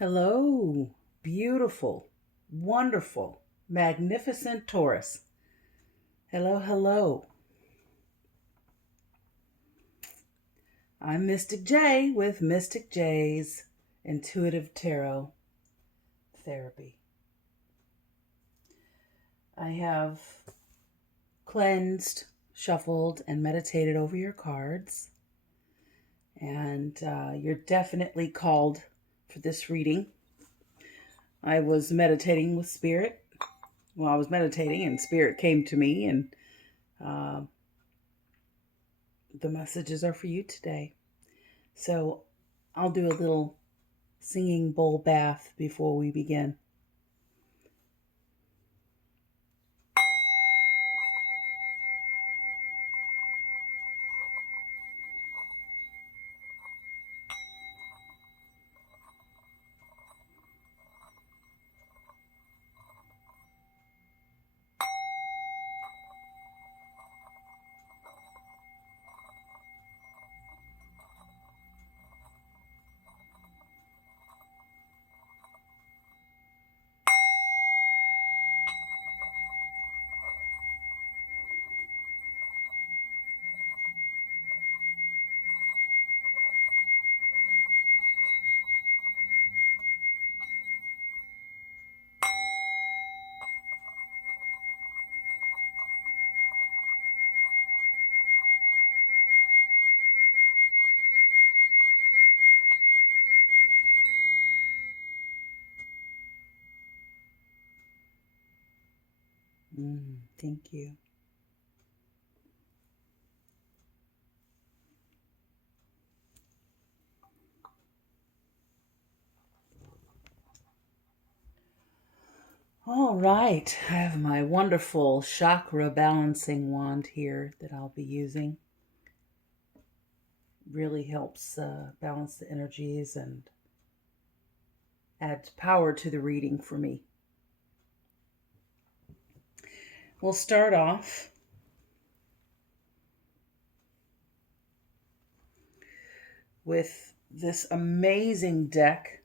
Hello, beautiful, wonderful, magnificent Taurus. Hello, hello. I'm Mystic J with Mystic J's Intuitive Tarot Therapy. I have cleansed, shuffled, and meditated over your cards. And you're definitely called for this reading. I was meditating with Spirit. Well, I was meditating and Spirit came to me, and the messages are for you today. So I'll do a little singing bowl bath before we begin. Thank you. All right, I have my wonderful chakra balancing wand here that I'll be using. Really helps balance the energies and adds power to the reading for me. We'll start off with this amazing deck.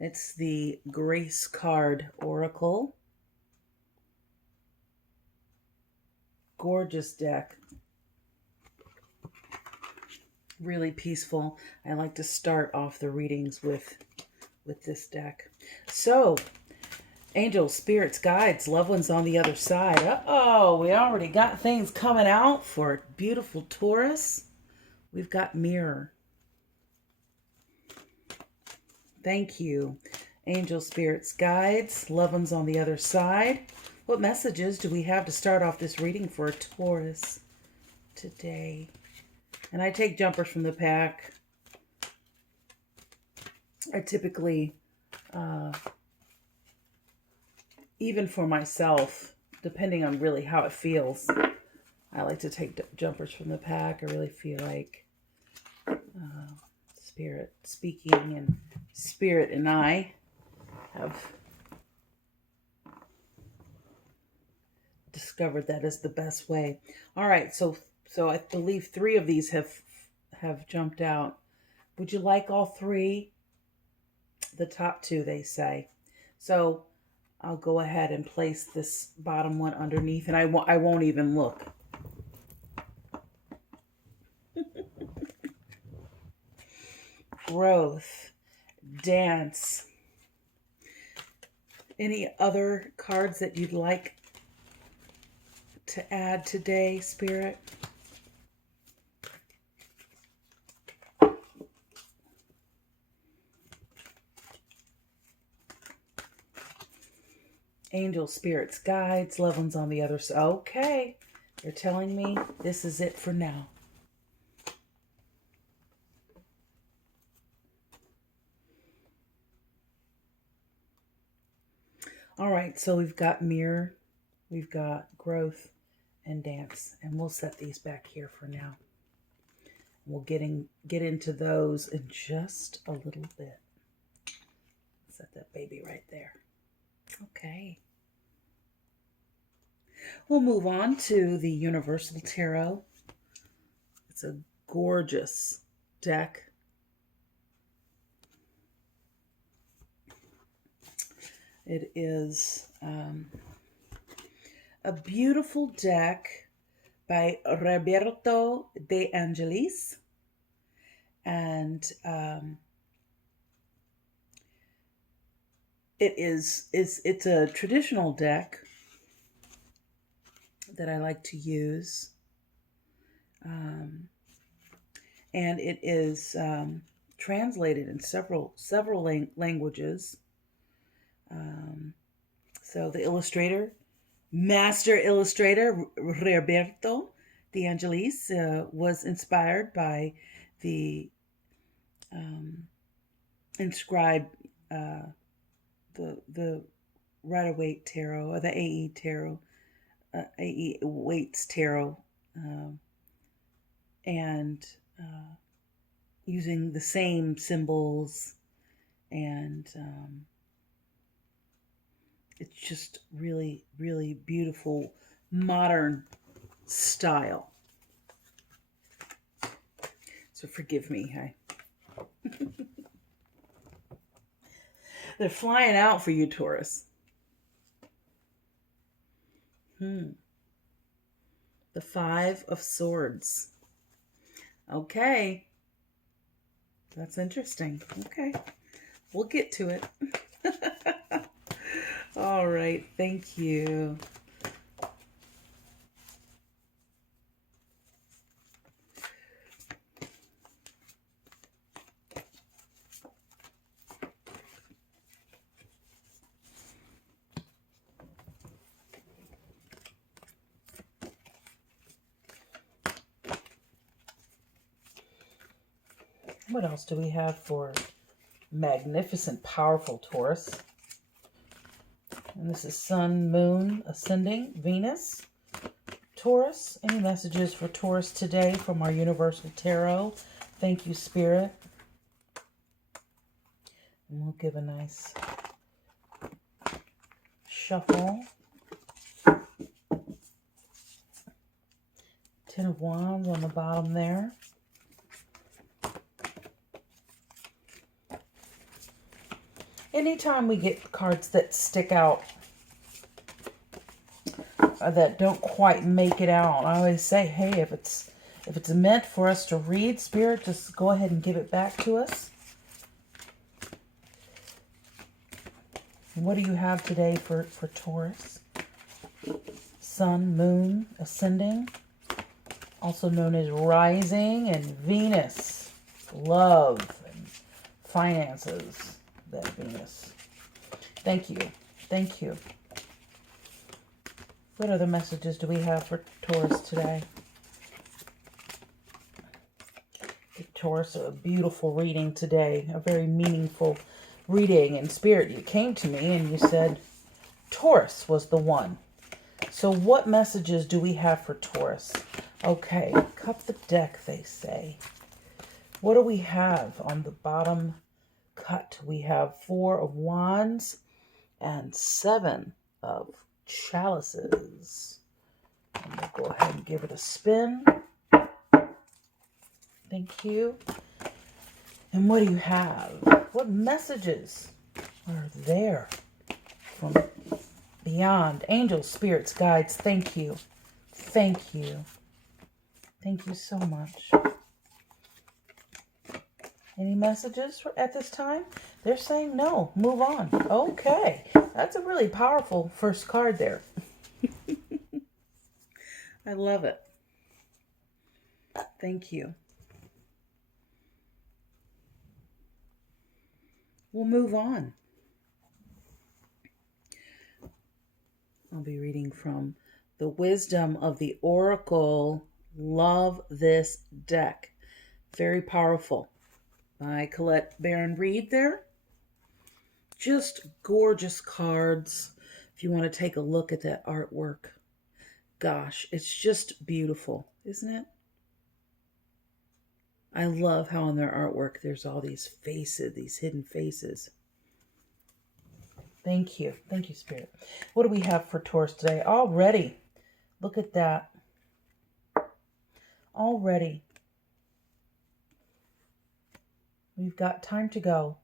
It's the Grace Card Oracle. Gorgeous deck. Really peaceful. I like to start off the readings with this deck. So, angels, spirits, guides, loved ones on the other side. Uh-oh, we already got things coming out for beautiful Taurus. We've got mirror. Thank you. Angels, spirits, guides, loved ones on the other side. What messages do we have to start off this reading for Taurus today? And I take jumpers from the pack. I typically, even for myself, depending on really how it feels, I like to take jumpers from the pack. I really feel like Spirit speaking, and Spirit and I have discovered that is the best way. All right, so I believe 3 of these have jumped out. Would you like all 3? The top 2, they say. So I'll go ahead and place this bottom one underneath, and I won't even look. Growth, dance. Any other cards that you'd like to add today, Spirit? Angels, spirits, guides, loved ones on the other side. Okay, they're telling me this is it for now. All right, so we've got mirror, we've got growth, and dance, and we'll set these back here for now. We'll get into those in just a little bit. Set that baby right there. Okay. We'll move on to the Universal Tarot. It's a gorgeous deck. It is a beautiful deck by Roberto De Angelis. And it's a traditional deck that I like to use. And it is translated in several languages. So the illustrator, master illustrator Roberto De Angelis, was inspired by the inscribed the Rider-Waite tarot, or the AE tarot, AE Waite's tarot, and using the same symbols, and it's just really, really beautiful modern style. So forgive me, hey. They're flying out for you, Taurus. The 5 of Swords. Okay. That's interesting. Okay. We'll get to it. All right. Thank you. What else do we have for magnificent, powerful Taurus? And this is Sun, Moon, Ascending, Venus, Taurus. Any messages for Taurus today from our Universal Tarot? Thank you, Spirit. And we'll give a nice shuffle. 10 of Wands on the bottom there. Anytime we get cards that stick out, that don't quite make it out, I always say, hey, if it's meant for us to read, Spirit, just go ahead and give it back to us. And what do you have today for Taurus? Sun, Moon, Ascending, also known as Rising, and Venus, love and finances. That Venus. Thank you. Thank you. What other messages do we have for Taurus today? Taurus, a beautiful reading today. A very meaningful reading. In Spirit, you came to me and you said Taurus was the one. So what messages do we have for Taurus? Okay, cup the deck, they say. What do we have on the bottom cut? We have 4 of Wands and 7 of Chalices. And we'll go ahead and give it a spin. Thank you. And what do you have? What messages are there from beyond? Angels, spirits, guides, thank you. Thank you. Thank you so much. Any messages at this time? They're saying no, move on. Okay, that's a really powerful first card there. I love it. Thank you. We'll move on. I'll be reading from The Wisdom of the Oracle. Love this deck. Very powerful. By Colette Baron Reed there. Just gorgeous cards. If you want to take a look at that artwork. Gosh, it's just beautiful, isn't it? I love how in their artwork there's all these faces, these hidden faces. Thank you. Thank you, Spirit. What do we have for Taurus today? Already. Look at that. Already. We've got time to go.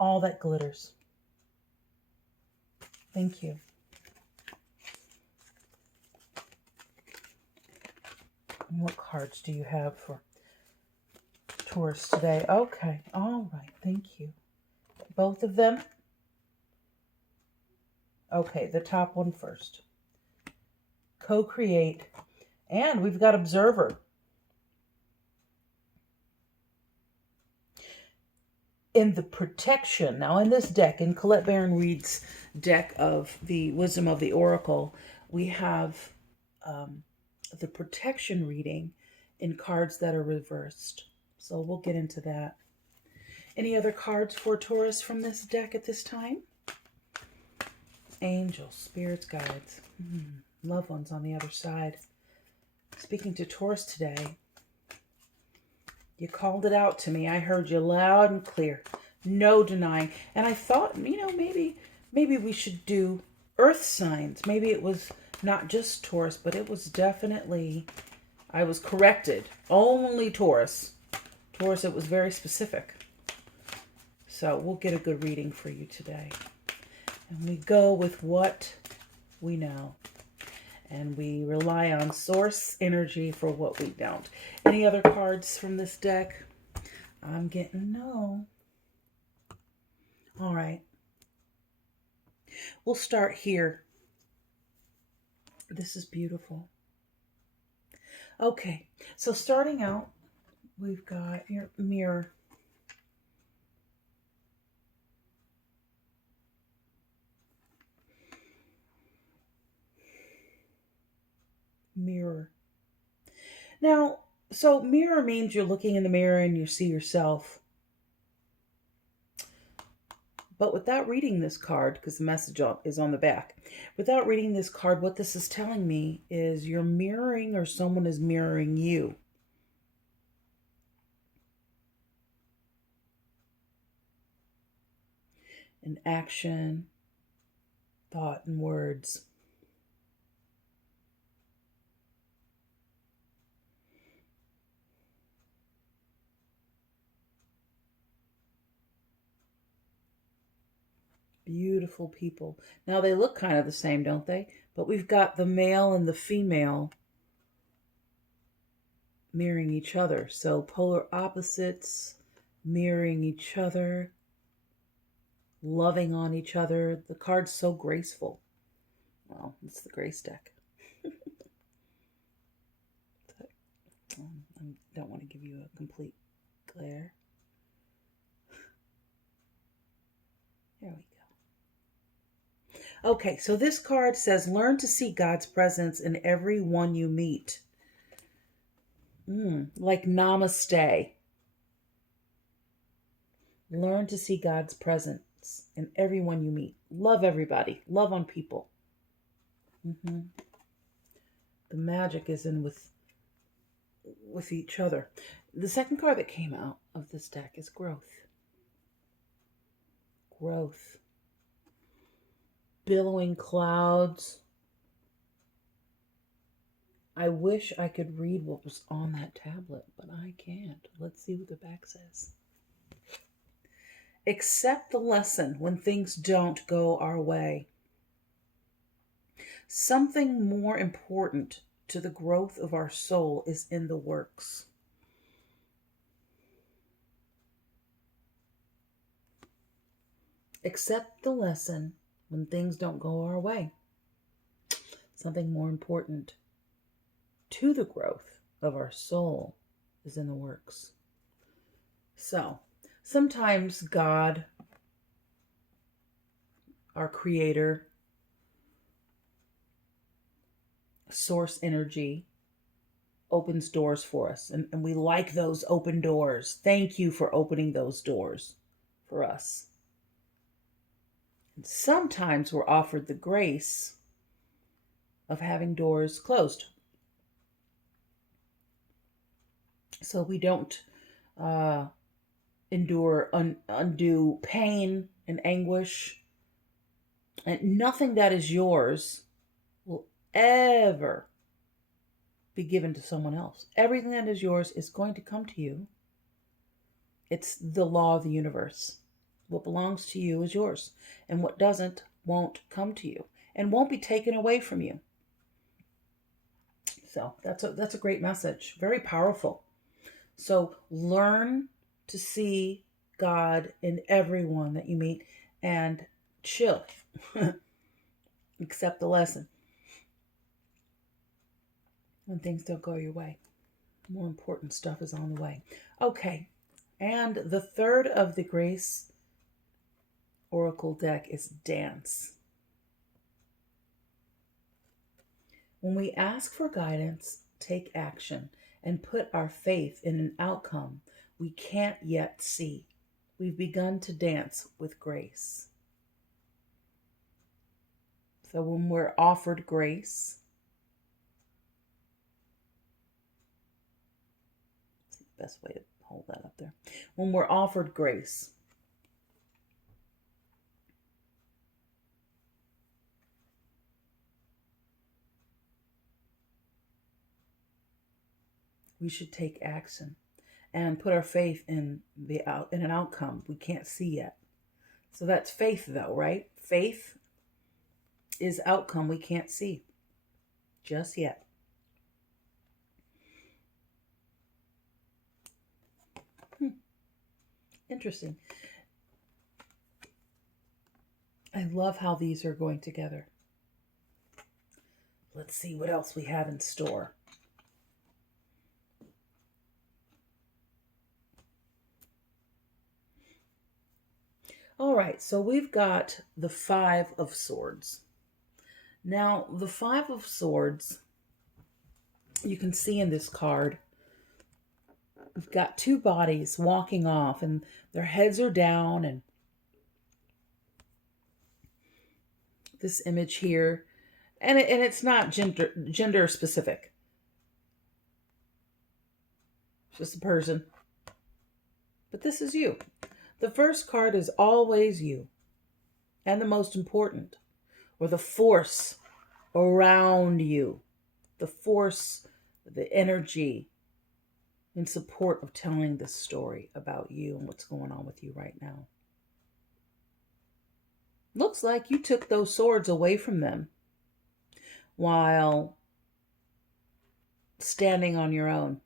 all that glitters. Thank you. And what cards do you have for Taurus today? Okay. All right. Thank you. Both of them? Okay, the top one first. Co-create. And we've got observer. In the protection. Now in this deck, in Colette Baron Reed's deck of the Wisdom of the Oracle, we have the protection reading in cards that are reversed. So we'll get into that. Any other cards for Taurus from this deck at this time? Angels, spirits, guides, loved ones on the other side. Speaking to Taurus today, you called it out to me. I heard you loud and clear. No denying. And I thought, maybe we should do earth signs. Maybe it was not just Taurus, but it was definitely, I was corrected. Only Taurus. Taurus, it was very specific. So we'll get a good reading for you today. And we go with what we know. And we rely on source energy for what we don't. Any other cards from this deck? I'm getting no. All right. We'll start here. This is beautiful. Okay, so starting out, we've got your mirror. Mirror. Now, so mirror means you're looking in the mirror and you see yourself. But without reading this card, because the message is on the back, without reading this card, what this is telling me is you're mirroring or someone is mirroring you. In action, thought, and words. Beautiful people. Now they look kind of the same, don't they? But we've got the male and the female mirroring each other. So polar opposites mirroring each other, loving on each other. The card's so graceful. Well, it's the Grace deck. I don't want to give you a complete glare. There we go. Okay, so this card says, learn to see God's presence in every one you meet. Like namaste. Learn to see God's presence in everyone you meet. Love everybody. Love on people. The magic is in with each other. The second card that came out of this deck is growth. Growth. Billowing clouds. I wish I could read what was on that tablet, but I can't. Let's see what the back says. Accept the lesson when things don't go our way. Something more important to the growth of our soul is in the works. Accept the lesson when things don't go our way. Something more important to the growth of our soul is in the works. So, sometimes God, our creator, source energy, opens doors for us. And we like those open doors. Thank you for opening those doors for us. And sometimes we're offered the grace of having doors closed. So we don't endure undue pain and anguish. And nothing that is yours will ever be given to someone else. Everything that is yours is going to come to you. It's the law of the universe. What belongs to you is yours, and what doesn't won't come to you and won't be taken away from you. So that's a great message. Very powerful. So learn to see God in everyone that you meet and chill. Accept the lesson when things don't go your way. More important stuff is on the way. Okay. And the third of the Grace Oracle deck is dance. When we ask for guidance, take action, and put our faith in an outcome we can't yet see, we've begun to dance with grace. So when we're offered grace, that's the best way to hold that up there. When we're offered grace, we should take action and put our faith in an outcome we can't see yet. So that's faith, though, right? Faith is outcome we can't see just yet. Interesting. I love how these are going together. Let's see what else we have in store. All right, so we've got the Five of Swords. Now, the Five of Swords, you can see in this card, we've got two bodies walking off and their heads are down, and this image here, and it's not gender specific. It's just a person. But this is you. The first card is always you, and the most important, or the force around you, the force, the energy in support of telling this story about you and what's going on with you right now. Looks like you took those swords away from them while standing on your own.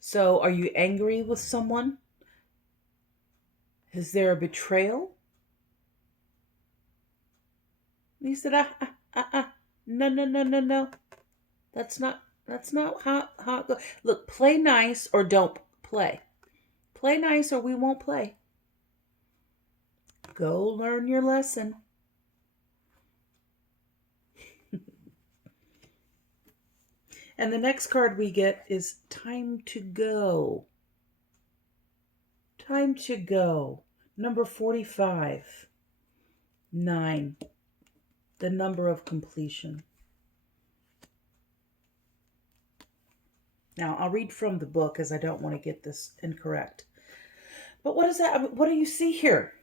So are you angry with someone? Is there a betrayal? You said, no. That's not how it goes. Look, play nice or don't play. Play nice or we won't play. Go learn your lesson. And the next card we get is time to go. Time to go. Number 45. 9. The number of completion. Now, I'll read from the book as I don't want to get this incorrect. But what is that? What do you see here?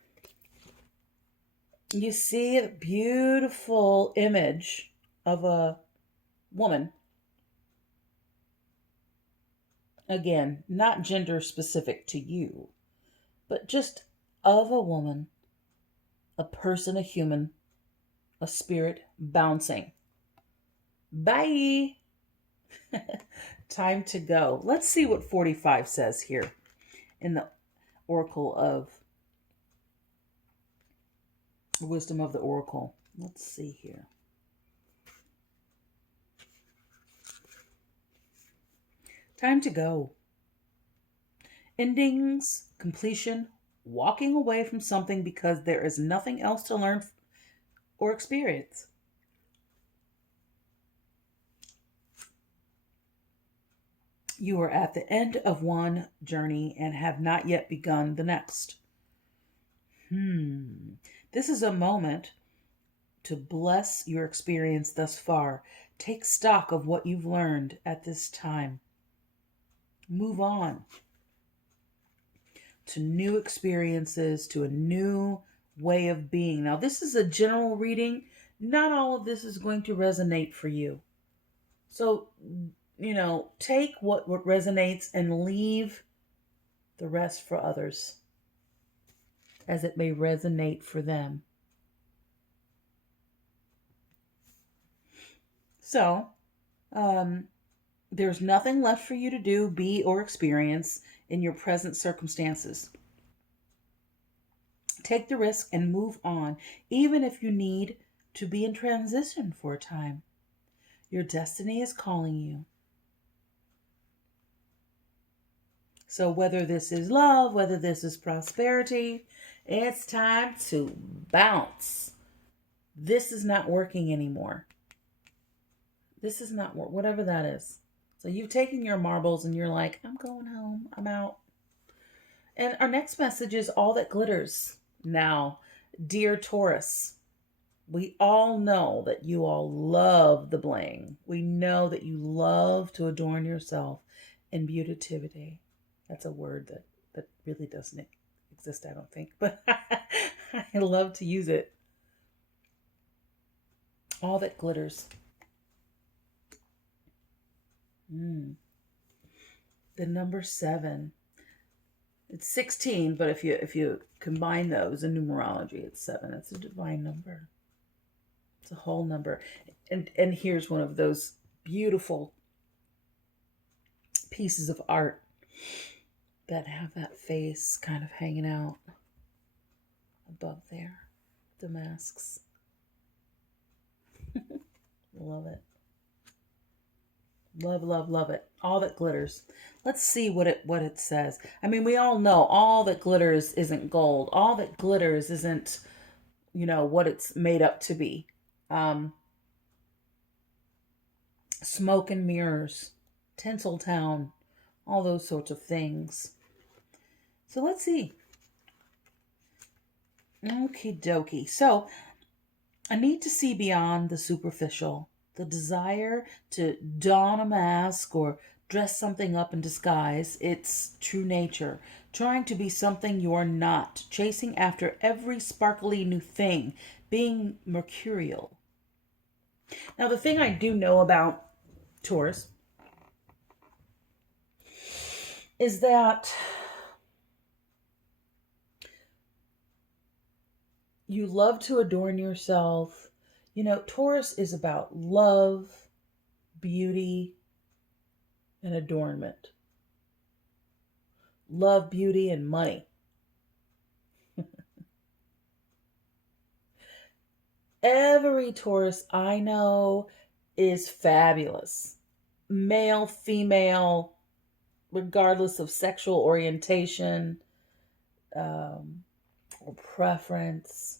You see a beautiful image of a woman. Again, not gender specific to you, but just of a woman, a person, a human, a spirit bouncing. Bye. Time to go. Let's see what 45 says here in the Oracle of Wisdom of the Oracle. Let's see here. Time to go. Endings, completion, walking away from something because there is nothing else to learn or experience. You are at the end of one journey and have not yet begun the next. This is a moment to bless your experience thus far. Take stock of what you've learned at this time. Move on to new experiences, to a new way of being. Now, this is a general reading. Not all of this is going to resonate for you. So, take what resonates and leave the rest for others, as it may resonate for them. So, there's nothing left for you to do, be, or experience in your present circumstances. Take the risk and move on, even if you need to be in transition for a time. Your destiny is calling you. So whether this is love, whether this is prosperity, it's time to bounce. This is not working anymore. This is not whatever that is. So you've taken your marbles and you're like, I'm going home. I'm out. And our next message is all that glitters. Now, dear Taurus, we all know that you all love the bling. We know that you love to adorn yourself in beautivity. That's a word that really doesn't exist, I don't think, but I love to use it. All that glitters. The number 7. It's 16, but if you combine those in numerology, it's 7. It's a divine number. It's a whole number. And here's one of those beautiful pieces of art that have that face kind of hanging out above there. The masks. Love it. Love, love, love it. All that glitters. Let's see what it says. I mean, we all know all that glitters isn't gold. All that glitters isn't, what it's made up to be. Smoke and mirrors, Tinseltown, all those sorts of things. So let's see. Okie dokie. So, a need to see beyond the superficial, the desire to don a mask or dress something up in disguise, its true nature, trying to be something you're not, chasing after every sparkly new thing, being mercurial. Now, the thing I do know about Taurus is that you love to adorn yourself. Taurus is about love, beauty, and adornment. Love, beauty, and money. Every Taurus I know is fabulous. Male, female, regardless of sexual orientation or preference.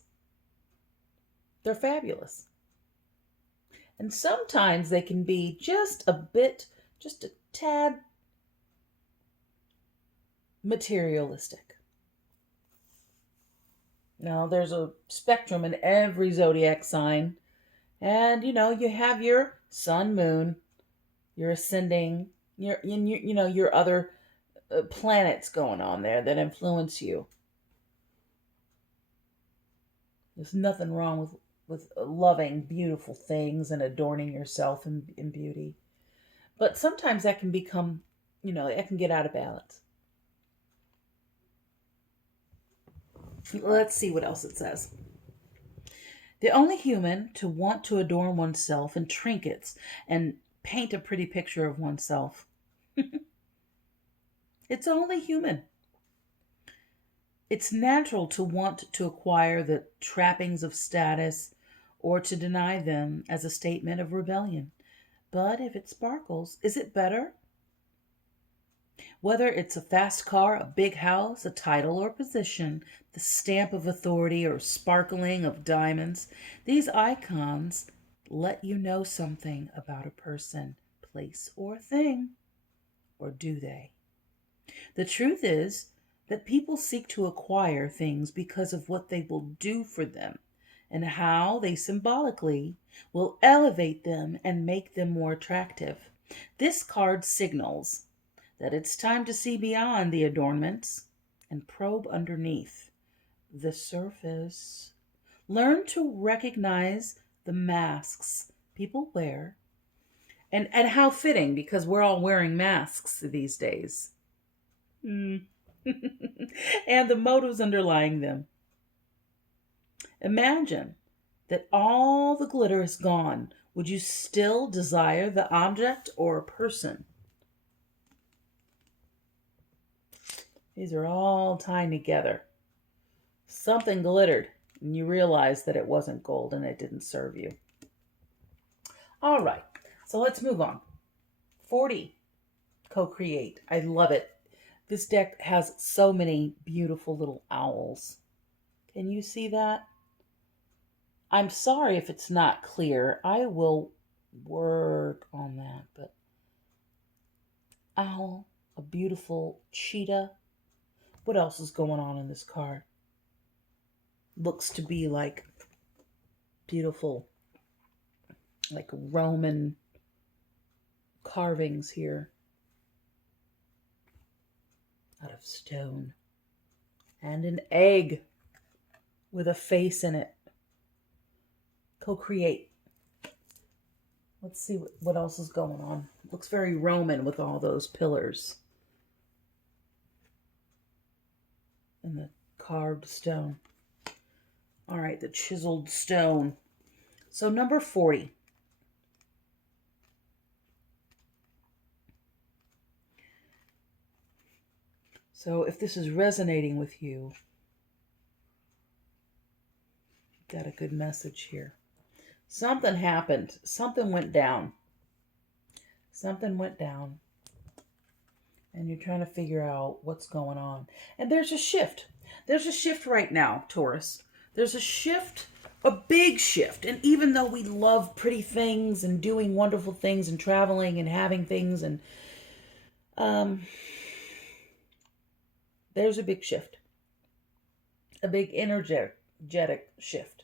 They're fabulous. And sometimes they can be just a tad materialistic. Now, there's a spectrum in every zodiac sign. And, you have your sun, moon, your ascending, your other planets going on there that influence you. There's nothing wrong with loving beautiful things and adorning yourself in beauty. But sometimes that can become, it can get out of balance. Let's see what else it says. The only human to want to adorn oneself in trinkets and paint a pretty picture of oneself. It's only human. It's natural to want to acquire the trappings of status or to deny them as a statement of rebellion. But if it sparkles, is it better? Whether it's a fast car, a big house, a title or position, the stamp of authority or sparkling of diamonds, these icons let you know something about a person, place, or thing. Or do they? The truth is that people seek to acquire things because of what they will do for them and how they symbolically will elevate them and make them more attractive. This card signals that it's time to see beyond the adornments and probe underneath the surface. Learn to recognize the masks people wear and how fitting, because we're all wearing masks these days. and the motives underlying them. Imagine that all the glitter is gone. Would you still desire the object or person? These are all tying together. Something glittered, and you realized that it wasn't gold and it didn't serve you. All right, so let's move on. 40, co-create. I love it. This deck has so many beautiful little owls. Can you see that? I'm sorry if it's not clear. I will work on that, but owl, a beautiful cheetah. What else is going on in this card? Looks to be like beautiful, like Roman carvings here out of stone. And an egg with a face in it. Co-create. Let's see what else is going on. Looks very Roman with all those pillars. And the carved stone. All right, the chiseled stone. So number 40. So if this is resonating with you, got a good message here. Something happened. Something went down. Something went down. And you're trying to figure out what's going on. And there's a shift. There's a shift right now, Taurus. There's a shift, a big shift. And even though we love pretty things and doing wonderful things and traveling and having things, and there's a big shift. A big energetic shift.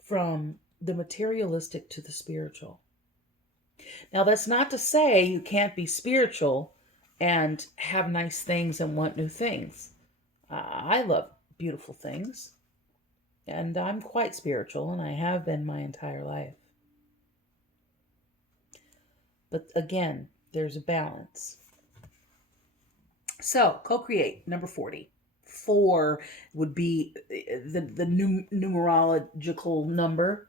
From the materialistic to the spiritual. Now, that's not to say you can't be spiritual and have nice things and want new things. I love beautiful things, and I'm quite spiritual, and I have been my entire life. But again, there's a balance. So, co-create, number 40. 4 would be the numerological number.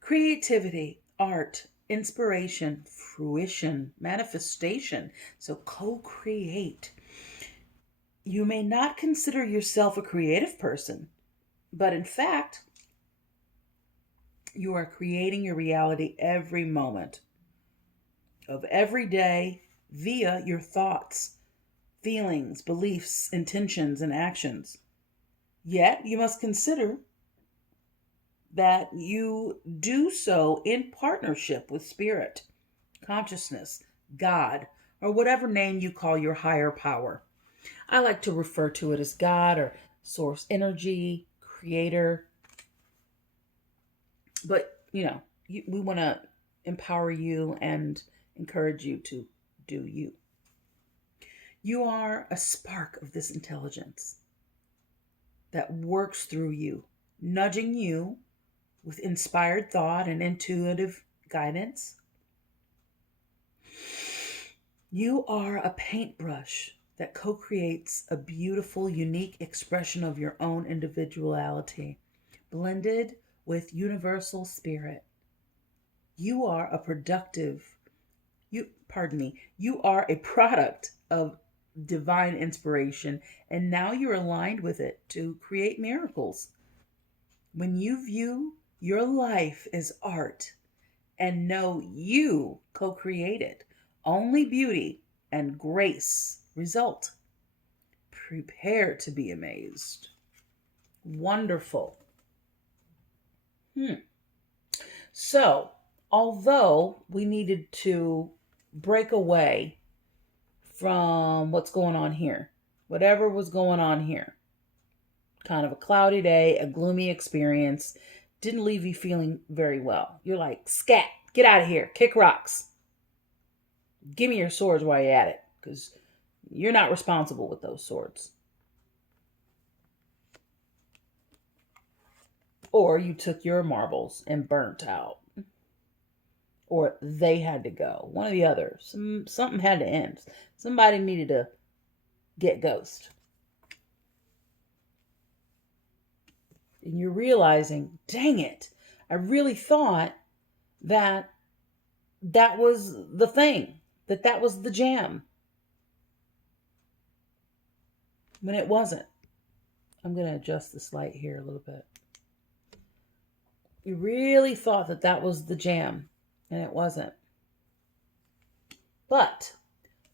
Creativity, art, inspiration, fruition, manifestation. So co-create. You may not consider yourself a creative person, but in fact, you are creating your reality every moment of every day via your thoughts, feelings, beliefs, intentions, and actions. Yet, you must consider that you do so in partnership with spirit, consciousness, God, or whatever name you call your higher power. I like to refer to it as God or source energy, creator. But, we want to empower you and encourage you to do you. You are a spark of this intelligence that works through you, nudging you with inspired thought and intuitive guidance. You are a paintbrush that co-creates a beautiful, unique expression of your own individuality, blended with universal spirit. You are a you are a product of divine inspiration, and now you're aligned with it to create miracles. When you view your life as art and know you co-created, only beauty and grace result. Prepare to be amazed. Wonderful. So, although we needed to break away from what's going on here, whatever was going on here, kind of a cloudy day, a gloomy experience, didn't leave you feeling very well. You're like, scat, get out of here, kick rocks. Give me your swords while you're at it, because you're not responsible with those swords. Or you took your marbles and burnt out. Or they had to go. One or the other. Something had to end. Somebody needed to get ghost. And you're realizing, dang it, I really thought that was the thing, that was the jam. When it wasn't. I'm going to adjust this light here a little bit. You really thought that was the jam, and it wasn't. But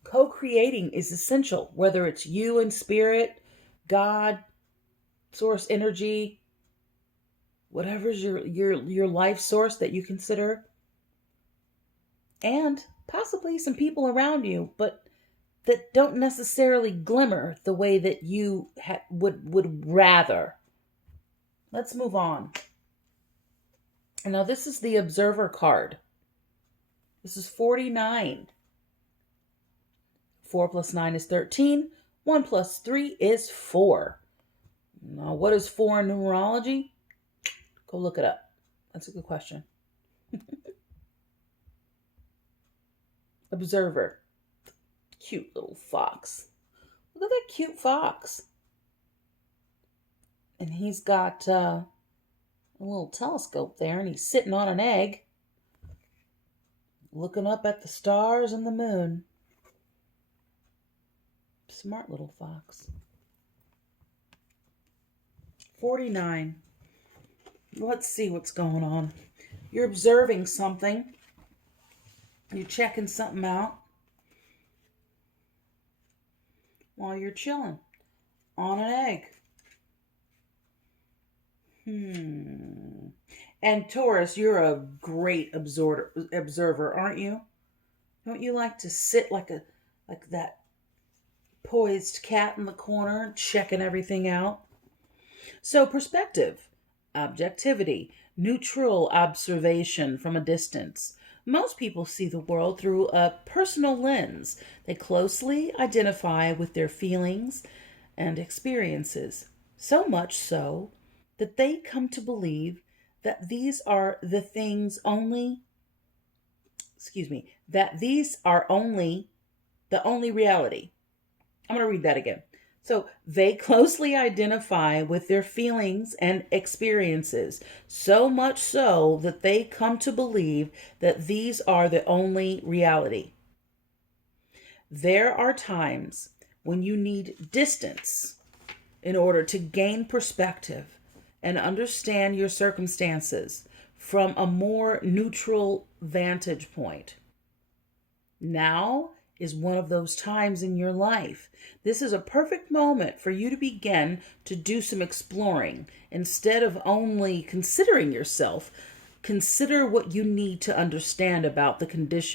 co-creating is essential, whether it's you and spirit, God, source energy, whatever's your life source that you consider, and possibly some people around you, but that don't necessarily glimmer the way that you would rather. Let's move on. And now this is the Observer card. This is 49. 4 plus 9 is 13. 1 plus 3 is 4. Now, what is 4 in numerology? Go look it up. That's a good question. Observer. Cute little fox. Look at that cute fox. And he's got a little telescope there, and he's sitting on an egg, looking up at the stars and the moon. Smart little fox. 49. Let's see what's going on. You're observing something. You're checking something out while you're chilling on an egg. And Taurus, you're a great observer, aren't you? Don't you like to sit like that poised cat in the corner, checking everything out? So perspective, objectivity, neutral observation from a distance. Most people see the world through a personal lens. They closely identify with their feelings and experiences, so much so that they come to believe that these are only the only reality. I'm going to read that again. So they closely identify with their feelings and experiences, so much so that they come to believe that these are the only reality. There are times when you need distance in order to gain perspective and understand your circumstances from a more neutral vantage point. Now is one of those times in your life. This is a perfect moment for you to begin to do some exploring. Instead of only considering yourself, consider what you need to understand about the conditions